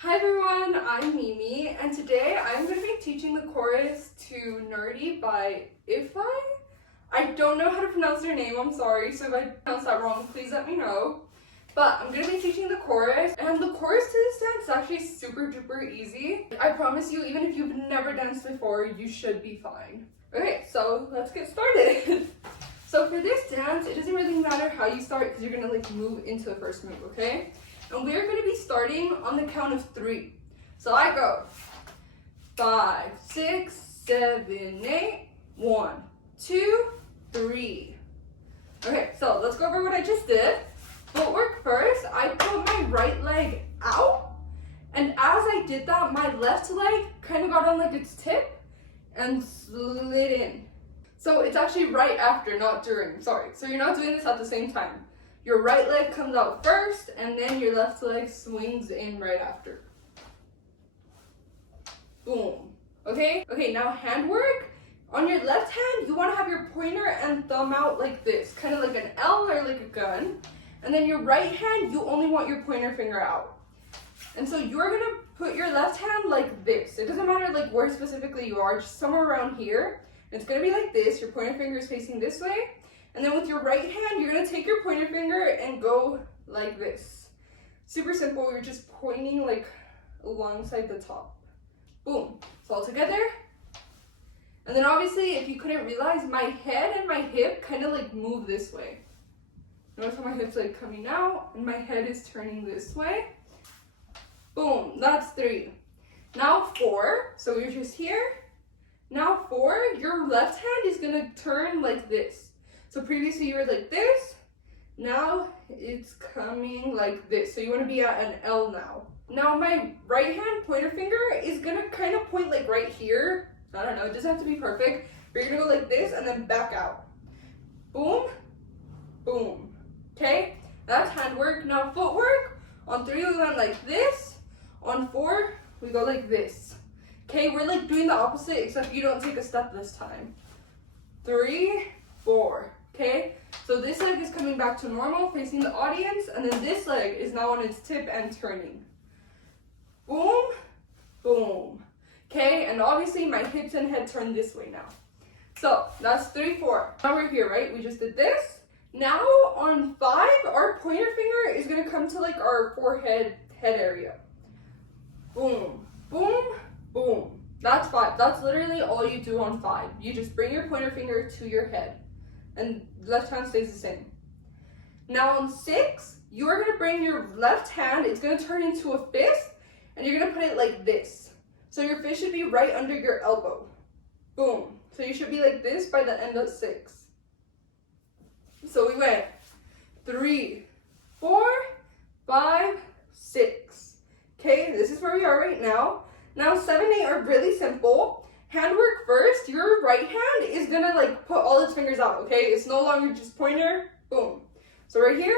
Hi everyone, I'm Mimi, and today I'm going to be teaching the chorus to Nerdy by IFEYE. I don't know how to pronounce their name, I'm sorry, so if I pronounce that wrong, please let me know. But I'm going to be teaching the chorus, and the chorus to this dance is actually super duper easy. I promise you, even if you've never danced before, you should be fine. Okay, so let's get started. So for this dance, it doesn't really matter how you start because you're going to like move into the first move, okay? And we're going to be starting on the count of 3. So I go 5, 6, 7, 8, 1, 2, 3. Okay, so let's go over what I just did. Footwork first, I put my right leg out, and as I did that, my left leg kind of got on like its tip and slid in. So it's actually right after, not during, sorry. So you're not doing this at the same time. Your right leg comes out first, and then your left leg swings in right after. Boom. Okay? Okay, now handwork. On your left hand, you want to have your pointer and thumb out like this, kind of like an L or like a gun. And then your right hand, you only want your pointer finger out. And so you're going to put your left hand like this. It doesn't matter like where specifically you are, just somewhere around here. It's going to be like this. Your pointer finger is facing this way. And then with your right hand, you're going to take your pointer finger and go like this. Super simple. We're just pointing like alongside the top. Boom. It's all together. And then obviously, if you couldn't realize, my head and my hip kind of like move this way. Notice how my hip's like coming out and my head is turning this way. Boom. That's 3. Now 4. So we're just here. Now 4, your left hand is going to turn like this. So previously you were like this, now it's coming like this. So you want to be at an L now. Now my right hand pointer finger is going to kind of point like right here. I don't know, it doesn't have to be perfect. But you're going to go like this and then back out. Boom, boom. Okay, that's handwork. Now footwork. On 3 we went like this. On 4 we go like this. Okay, we're like doing the opposite except you don't take a step this time. 3, 4. Okay, so this leg is coming back to normal, facing the audience, and then this leg is now on its tip and turning. Boom, boom. Okay, and obviously my hips and head turn this way now. So that's 3, 4. Now we're here, right? We just did this. Now on 5, our pointer finger is gonna come to like our forehead, head area. Boom, boom, boom. That's 5. That's literally all you do on 5. You just bring your pointer finger to your head. And left hand stays the same. Now on 6, you're going to bring your left hand, it's going to turn into a fist, and you're going to put it like this. So your fist should be right under your elbow. Boom. So you should be like this by the end of 6. So we went 3, 4, 5, 6. Okay, this is where we are right now. Now 7, 8 are really simple. Handwork first, your right hand is gonna like put all its fingers out, okay? It's no longer just pointer, boom. So right here,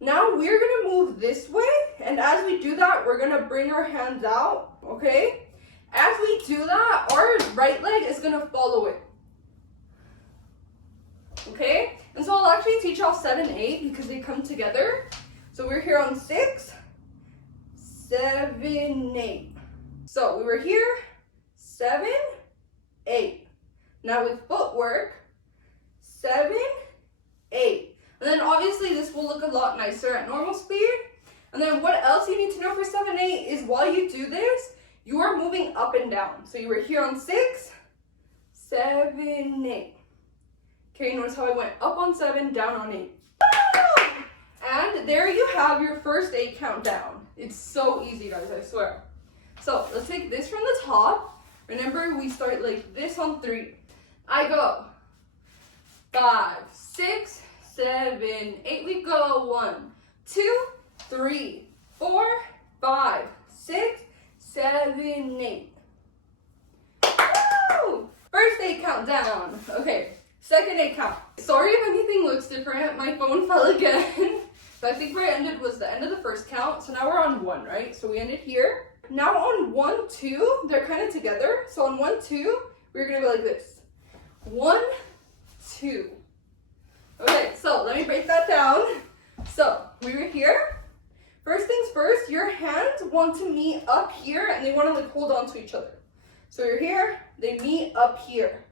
now we're gonna move this way, and as we do that, we're gonna bring our hands out, okay? As we do that, our right leg is gonna follow it, okay? And so I'll actually teach y'all 7, 8 because they come together. So we're here on 6, 7, 8. So we were here, 7, 8. Now with footwork, 7, 8. And then obviously this will look a lot nicer at normal speed. And then what else you need to know for 7, 8 is while you do this, you are moving up and down. So you were here on 6, 7, 8. Okay, notice how I went up on 7, down on 8. And there you have your first 8 countdown. It's so easy, guys, I swear. So let's take this from the top. Remember, we start like this on 3. I go 5, 6, 7, 8. We go 1, 2, 3, 4, 5, 6, 7, 8. Woo! First 8 countdown. Okay, second 8 count. Sorry if anything looks different. My phone fell again. So I think where I ended was the end of the first count. So now we're on 1, right? So we ended here. Now on 1, 2, they're kind of together. So on 1, 2, we're gonna go like this. 1, 2. Okay, so let me break that down. So we were here. First things first, your hands want to meet up here and they want to like hold on to each other. So you're here, they meet up here.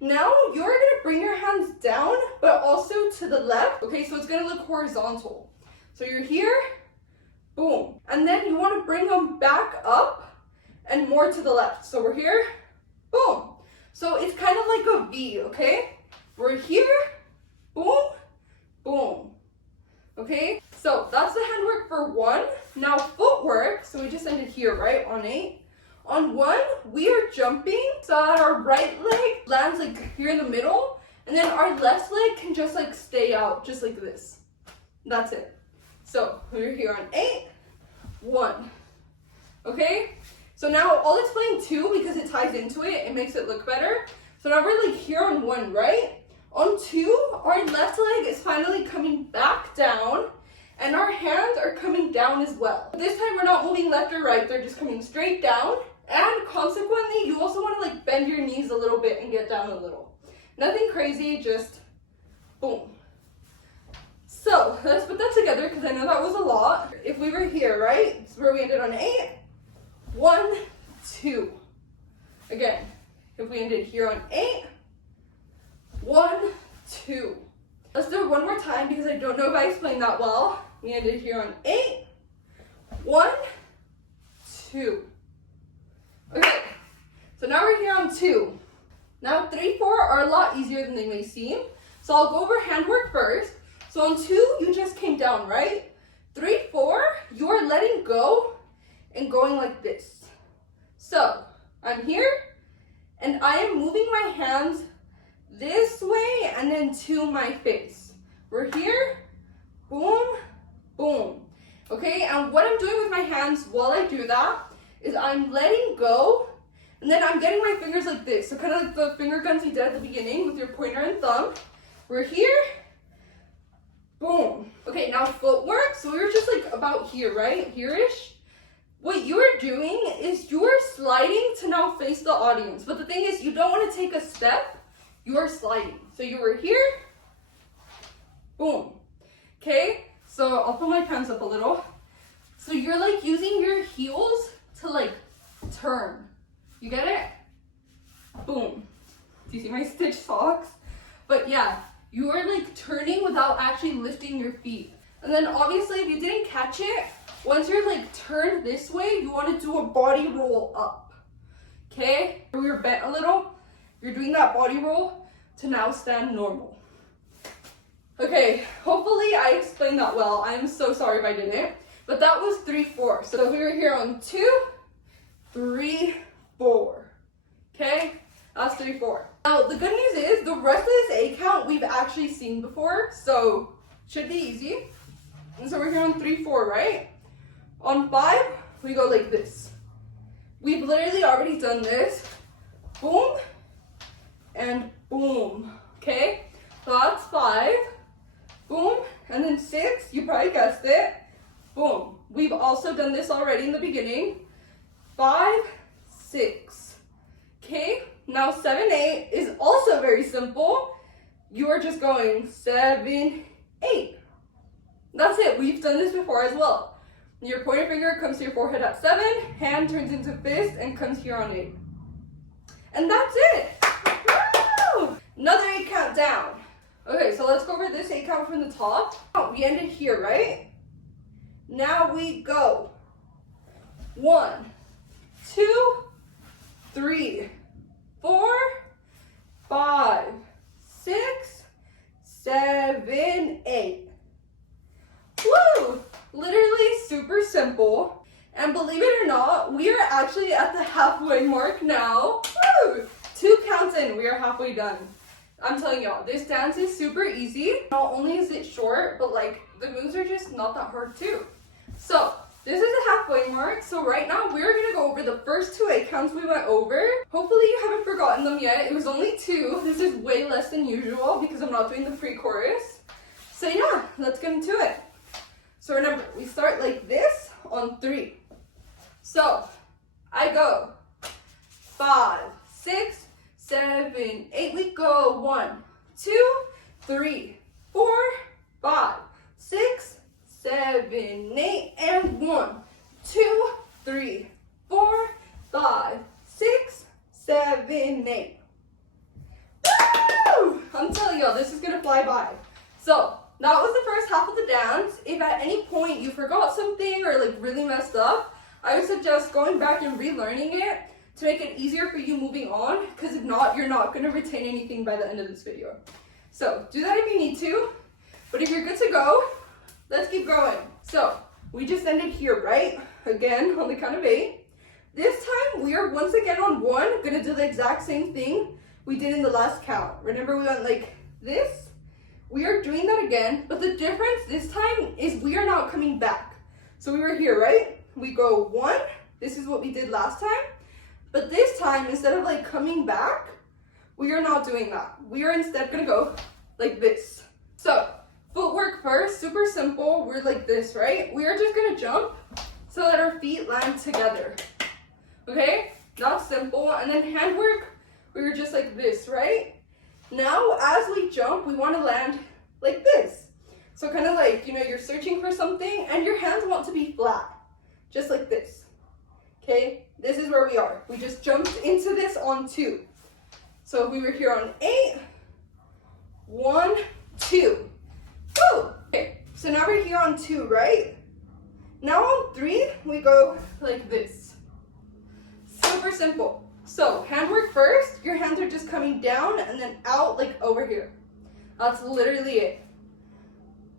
Now you're gonna bring your hands down, but also to the left. Okay, so it's gonna look horizontal. So you're here, boom. And then you wanna bring them back up and more to the left. So we're here, boom. So it's kind of like a V, okay? We're here, boom, boom. Okay, so that's the handwork for 1. Now footwork, so we just ended here, right, on 8. On 1, we are jumping so that our right leg lands like here in the middle, and then our left leg can just like stay out, just like this. That's it. So we're here on 8, 1. Okay, so now I'll explain 2 because it ties into it, it makes it look better. So now we're like here on 1, right? On 2, our left leg is finally coming back down, and our hands are coming down as well. This time we're not moving left or right, they're just coming straight down. And consequently, you also want to like bend your knees a little bit and get down a little. Nothing crazy, just boom. So let's put that together because I know that was a lot. If we were here, right? It's where we ended on 8. 1, 2. Again, if we ended here on 8. 1, 2. Let's do it one more time because I don't know if I explained that well. We ended here on 8. 1, 2. Okay, so now we're here on 2. Now 3, 4 are a lot easier than they may seem. So I'll go over handwork first. So on 2, you just came down, right? 3, 4, you are letting go and going like this. So I'm here and I am moving my hands this way and then to my face. We're here, boom, boom. Okay, and what I'm doing with my hands while I do that is I'm letting go, and then I'm getting my fingers like this. So kind of like the finger guns you did at the beginning with your pointer and thumb. We're here, boom. Okay, now footwork. So we were just like about here, right? Here-ish. What you are doing is you are sliding to now face the audience. But the thing is, you don't want to take a step. You are sliding. So you were here, boom. Okay, so I'll put my pants up a little. So you're like using your heels to like turn. You get it? Boom. Do you see my stitch socks? But yeah, you are like turning without actually lifting your feet. And then obviously if you didn't catch it, once you're like turned this way, you want to do a body roll up. Okay? We were bent a little. You're doing that body roll to now stand normal. Okay, hopefully I explained that well. I'm so sorry if I didn't. But that was 3, 4. So we were here on 2, 3, 4. Okay? That's 3, 4. Now the good news is the rest of this A count we've actually seen before, so should be easy. And so we're here on 3, 4, right? On 5, we go like this. We've literally already done this. Boom and boom. Okay? So that's 5. Boom. And then 6, you probably guessed it. Boom. We've also done this already in the beginning. 5, 6. Okay? Now 7, 8 is also very simple. You are just going 7, 8. That's it. We've done this before as well. Your pointer finger comes to your forehead at 7, hand turns into fist and comes here on 8. And that's it. Woo! Another 8 count down. Okay, so let's go over this 8 count from the top. Oh, we ended here, right? Now we go 1, 2, 3, 4, 5, 6, 7, 8. Woo! Literally super simple. And believe it or not, we are actually at the halfway mark now. Woo! 2 counts in, we are halfway done. I'm telling y'all, this dance is super easy. Not only is it short, but like the moves are just not that hard too. So this is the halfway mark. So right now we're gonna go over the first 2 8 counts we went over. Hopefully you haven't forgotten them yet. It was only 2. This is way less than usual because I'm not doing the pre-chorus. So yeah, let's get into it. So remember, we start like this on 3. So I go 5, 6, 7, 8. We go 1, 2, 3, 4, 5, 6, 7, 8, and 1, 2, minute. Woo! I'm telling y'all, this is gonna fly by. So that was the first half of the dance. If at any point you forgot something or like really messed up, I would suggest going back and relearning it to make it easier for you moving on, because if not, you're not gonna retain anything by the end of this video. So do that if you need to, but if you're good to go, let's keep going. So we just ended here, right? Again, on the count of 8. This time we are once again on 1, gonna do the exact same thing we did in the last count. Remember we went like this? We are doing that again, but the difference this time is we are not coming back. So we were here, right? We go 1, this is what we did last time, but this time, instead of like coming back, we are not doing that. We are instead gonna go like this. So, footwork first, super simple. We're like this, right? We are just gonna jump so that our feet land together. Okay? That's simple. And then handwork, we were just like this, right? Now, as we jump, we wanna land like this. So kind of like, you know, you're searching for something and your hands want to be flat, just like this. Okay? This is where we are. We just jumped into this on 2. So we were here on 8, 1, 2. Woo! Okay, so now we're here on 2, right? Now on 3, we go like this. Super simple. So handwork first, your hands are just coming down and then out like over here. That's literally it.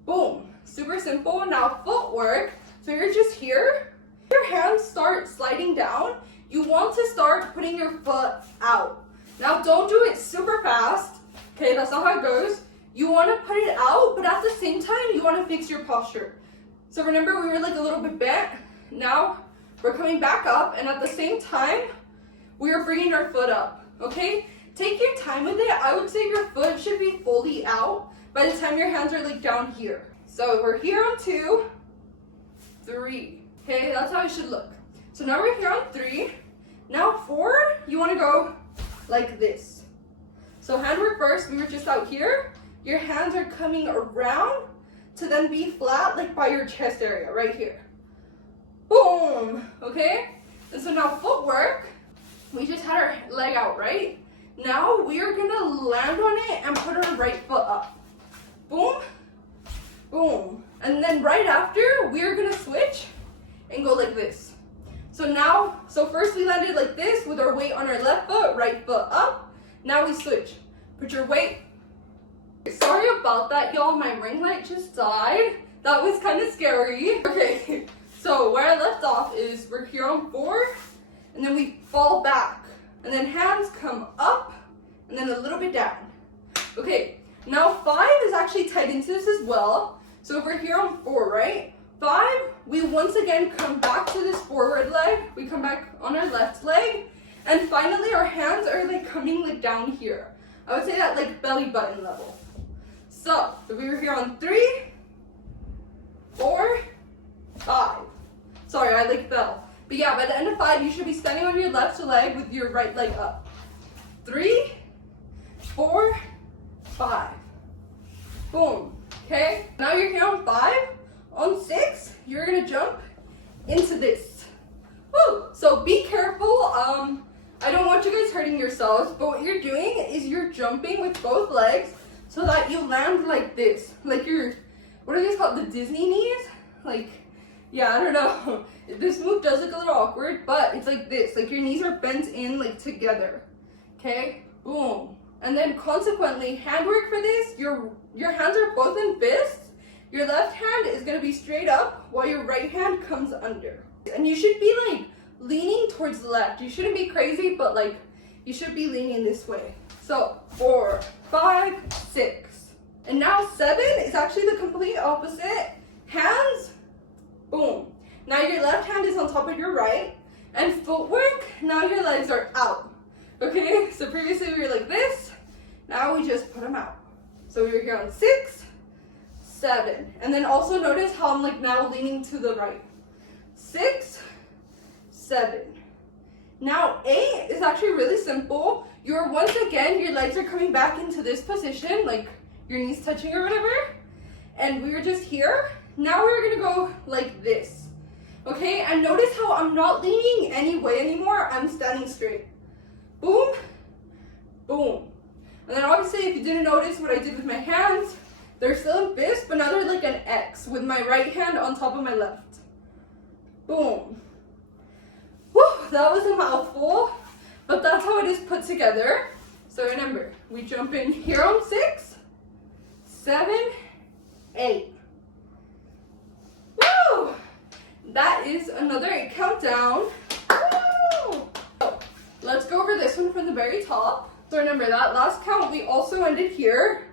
Boom, super simple. Now footwork, so you're just here. Your hands start sliding down. You want to start putting your foot out. Now don't do it super fast, okay, that's not how it goes. You want to put it out, but at the same time, you want to fix your posture. So remember, we were like a little bit bent. Now we're coming back up, and at the same time, we are bringing our foot up, okay? Take your time with it. I would say your foot should be fully out by the time your hands are like down here. So we're here on 2, 3, okay? That's how it should look. So now we're here on 3. Now 4, you want to go like this. So handwork first, we were just out here. Your hands are coming around to then be flat like by your chest area right here. Boom, okay? And so now footwork, we just had our leg out, right? Now we are gonna land on it and put our right foot up. Boom, boom. And then right after, we are gonna switch and go like this. So first we landed like this with our weight on our left foot, right foot up. Now we switch. Put your weight. Sorry about that, y'all. My ring light just died. That was kind of scary. Okay, so where I left off is we're here on 4, and then we fall back. And then hands come up, and then a little bit down. Okay, now 5 is actually tied into this as well. So if we're here on 4, right? 5, we once again come back to this forward leg. We come back on our left leg. And finally, our hands are like coming like down here. I would say that like belly button level. So we were here on 3, 4, 5. Sorry, I like fell. But yeah, by the end of 5, you should be standing on your left leg with your right leg up. 3, 4, 5. Boom. Okay, now you're here on 5. On 6, you're gonna jump into this. Woo! So be careful. I don't want you guys hurting yourselves, but what you're doing is you're jumping with both legs so that you land like this. Like your, what are these called? The Disney knees? Like, yeah, I don't know. This move does look a little awkward, but it's like this. Like your knees are bent in like together. Okay? Boom. And then consequently, handwork for this, your hands are both in fists. Your left hand is gonna be straight up while your right hand comes under. And you should be like leaning towards the left. You shouldn't be crazy, but like you should be leaning this way. So 4, 5, 6. And now 7 is actually the complete opposite. Hands, boom. Now your left hand is on top of your right. And footwork, now your legs are out. Okay, so previously we were like this. Now we just put them out. So we were here on 6, 7. And then also notice how I'm like now leaning to the right. 6, 7. Now 8 is actually really simple. You're once again, your legs are coming back into this position, like your knees touching or whatever. And we were just here. Now we're gonna go like this. Okay, and notice how I'm not leaning any way anymore. I'm standing straight. Boom. boom. And then obviously if you didn't notice what I did with my hands, they're still in fist, but now they're like an X with my right hand on top of my left. Boom. Whew, that was a mouthful, but that's how it is put together. So remember, we jump in here on 6, 7, 8. Woo! That is another 8 countdown. Woo! So, let's go over this one from the very top. So remember, that last count, we also ended here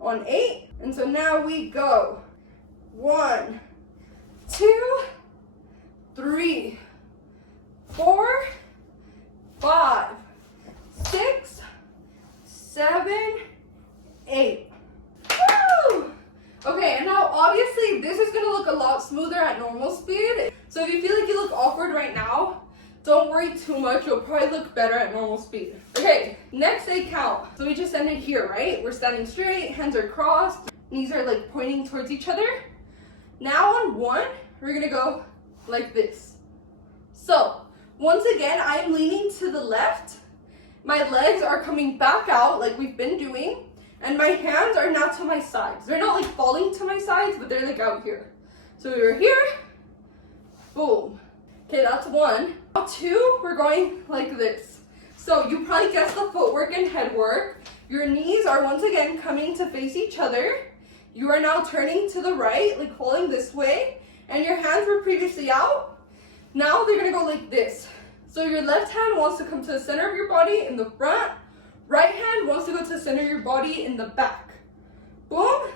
on 8. And so now we go 1, 2, 3, 4, 5, 6, 7, 8. Woo! Okay, and now obviously this is gonna look a lot smoother at normal speed. So if you feel like you look awkward right now, don't worry too much. You'll probably look better at normal speed. Okay, next 8 count. So we just ended here, right? We're standing straight, hands are crossed, knees are like pointing towards each other. Now on 1, we're gonna go like this. So once again, I'm leaning to the left. My legs are coming back out like we've been doing. And my hands are now to my sides. They're not like falling to my sides, but they're like out here. So we were here, boom. Okay, that's 1. Now 2, we're going like this. So you probably guessed the footwork and head work. Your knees are once again coming to face each other. You are now turning to the right, like falling this way. And your hands were previously out. Now they're gonna go like this. So your left hand wants to come to the center of your body in the front. Right hand wants to go to the center of your body in the back. Boom,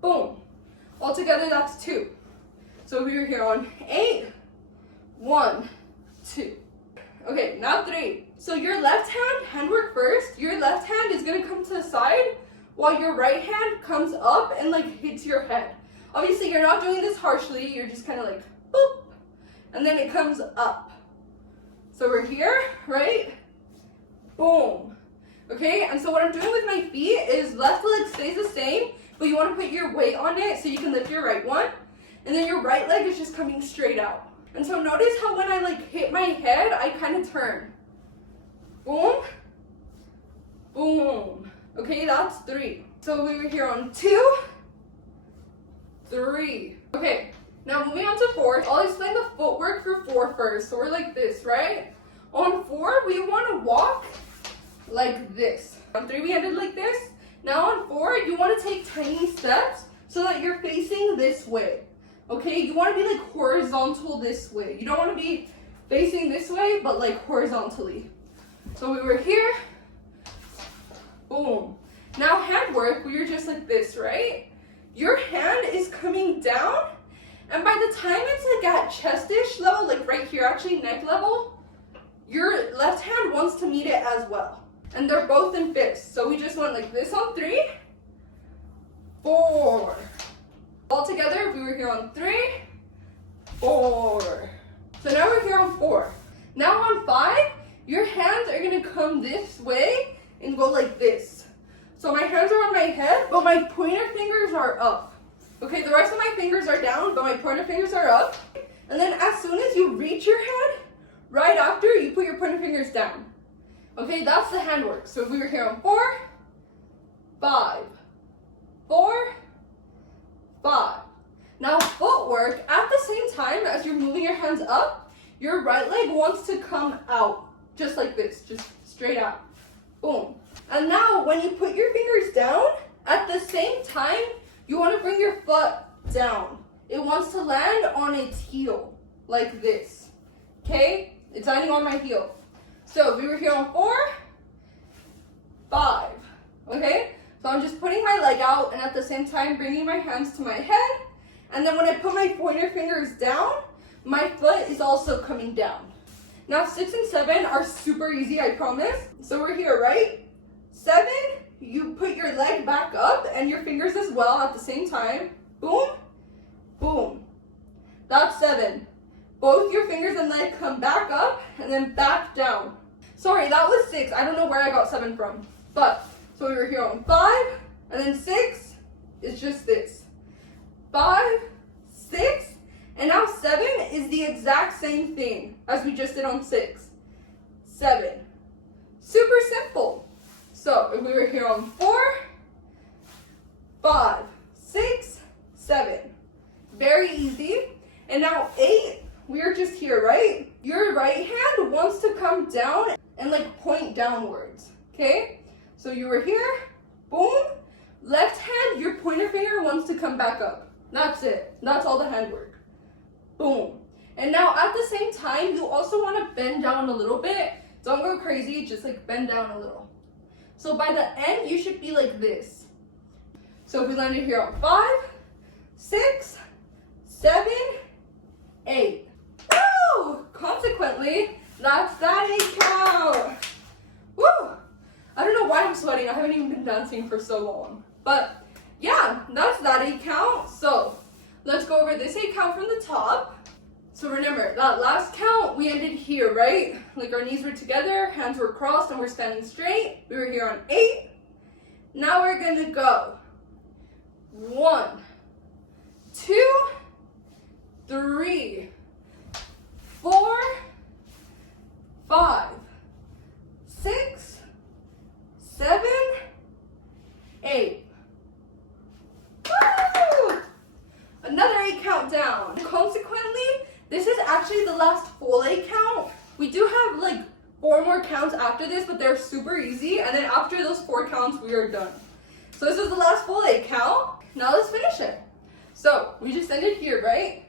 boom. Altogether, that's 2. So we were here on 8, 1, 2. Okay, now 3. So your left hand, handwork first, your left hand is gonna come to the side while your right hand comes up and like hits your head. Obviously, you're not doing this harshly, you're just kind of like, boop, and then it comes up. So we're here, right? Boom. Okay, and so what I'm doing with my feet is left leg stays the same, but you want to put your weight on it so you can lift your right one, and then your right leg is just coming straight out. And so notice how when I like hit my head, I kind of turn. Boom, boom. Okay, that's 3. So we were here on 2, 3. Okay, now moving on to 4. I'll explain the footwork for 4 first. So we're like this, right? On 4, we want to walk like this. On 3, we ended like this. Now on 4, you want to take tiny steps so that you're facing this way. Okay, you want to be like horizontal this way. You don't want to be facing this way, but like horizontally. So we were here, boom. Now handwork, we were just like this, right? Your hand is coming down, and by the time it's like at chest-ish level, like right here, actually neck level, your left hand wants to meet it as well. And they're both in fists. So we just went like this on 3, 4. All together, we were here on 3, 4. So now we're here on 4. Now on 5, your hands are gonna come this way and go like this. So my hands are on my head, but my pointer fingers are up. Okay, the rest of my fingers are down, but my pointer fingers are up. And then as soon as you reach your head, right after, you put your pointer fingers down. Okay, that's the handwork. So we were here on 4, 5, 4, 5. Now footwork, at the same time as you're moving your hands up, your right leg wants to come out. Just like this, just straight out. Boom. And now when you put your fingers down, at the same time, you want to bring your foot down. It wants to land on its heel, like this. Okay? It's landing on my heel. So we were here on 4, 5. Okay? So I'm just putting my leg out and at the same time bringing my hands to my head. And then when I put my pointer fingers down, my foot is also coming down. Now 6 and 7 are super easy, I promise. So we're here, right? 7, you put your leg back up and your fingers as well at the same time. Boom, boom. That's 7. Both your fingers and leg come back up and then back down. Sorry, that was 6. I don't know where I got 7 from. But, so we were here on 5, and then 6 is just this. 5, 6, and now 7 is the exact same thing as we just did on 6. 7. Super simple. So if we were here on 4, 5, 6, 7. Very easy. And now 8, we are just here, right? Your right hand wants to come down and like point downwards, okay? So you were here, boom. Left hand, your pointer finger wants to come back up. That's it. That's all the handwork. Boom. And now at the same time, you also want to bend down a little bit. Don't go crazy, just like bend down a little. So by the end, you should be like this. So if we landed here on 5, 6, 7, 8. Woo! Consequently, that's that 8 count. Woo! I don't know why I'm sweating. I haven't even been dancing for so long. But yeah, that's that 8 count. So let's go over this 8 count from the top. So remember, that last count, we ended here, right? Like our knees were together, hands were crossed, and we're standing straight. We were here on 8. Now we're gonna go 1, 2, 3, 4, 5, 6, 7, 8. Woo! Another 8 count down. Consequently, this is actually the last full 8 count. We do have like 4 more counts after this, but they're super easy. And then after those 4 counts, we are done. So this is the last full 8 count. Now let's finish it. So we just ended here, right?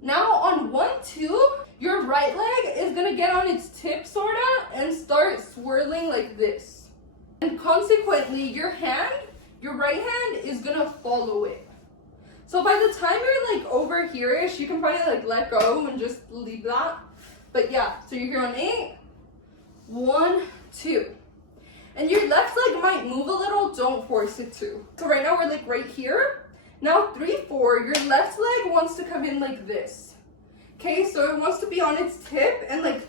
Now on 1, 2, your right leg is gonna get on its tip sorta and start swirling like this. And consequently, your right hand is gonna follow it. So by the time you're like over here-ish, you can probably like let go and just leave that. But yeah, so you're here on 8, 1, 2. And your left leg might move a little, don't force it to. So right now we're like right here. Now 3, 4, your left leg wants to come in like this. Okay, so it wants to be on its tip and like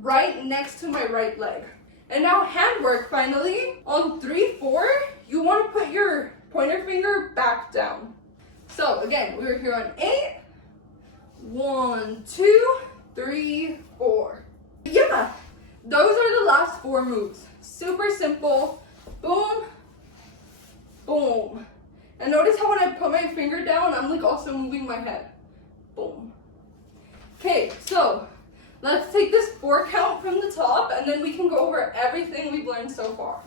right next to my right leg. And now handwork finally. On 3, 4, you want to put your pointer finger back down. So again, we were here on 8, 1, 2, 3, 4. Yeah, those are the last 4 moves. Super simple. Boom, boom. And notice how when I put my finger down, I'm like also moving my head. Boom. Okay, so let's take this 4 count from the top and then we can go over everything we've learned so far.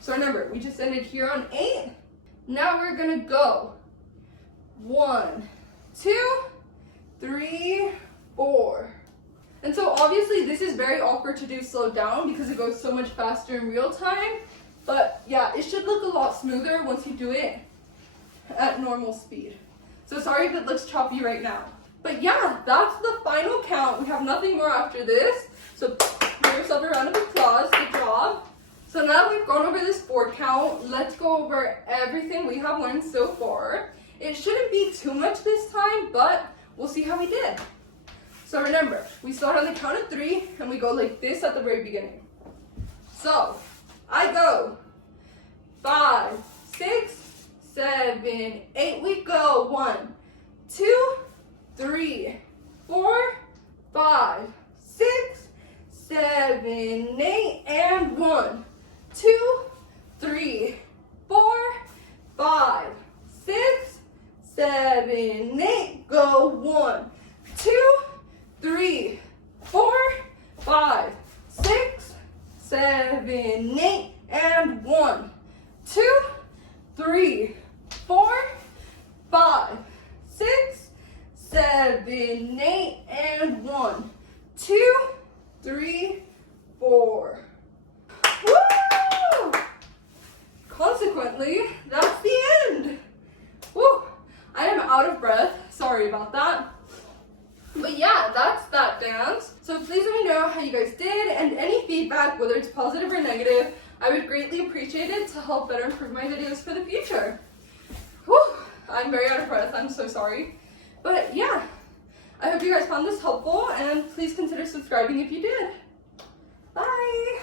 So remember, we just ended here on 8. Now we're gonna go 1, 2, 3, 4. And so obviously this is very awkward to do slowed down because it goes so much faster in real time. But yeah, it should look a lot smoother once you do it at normal speed. So sorry if it looks choppy right now. But yeah, that's the final count. We have nothing more after this. So give yourself a round of applause. Good job. So now that we've gone over this 4 count, let's go over everything we have learned so far. It shouldn't be too much this time, but we'll see how we did. So remember, we start on the count of 3 and we go like this at the very beginning. So I go 5, 6, 7, 8. We go 1, 2, 3, 4, 5, 6, 7, 8, and 1, 2, 3, 4, 5, 6, 7, 8. Go 1, 2, 3, 4, 5, 6, 7, 8, and 1, 2, 3, 4, 5, 6, 7, 8, and 1, 2, 3, 4. Woo! Consequently, that's the end. Woo! I am out of breath. Sorry about that. But yeah, that's that dance. So please let me know how you guys did and any feedback, whether it's positive or negative. I would greatly appreciate it to help better improve my videos for the future. Whew, I'm very out of breath. I'm so sorry. But yeah, I hope you guys found this helpful and please consider subscribing if you did. Bye!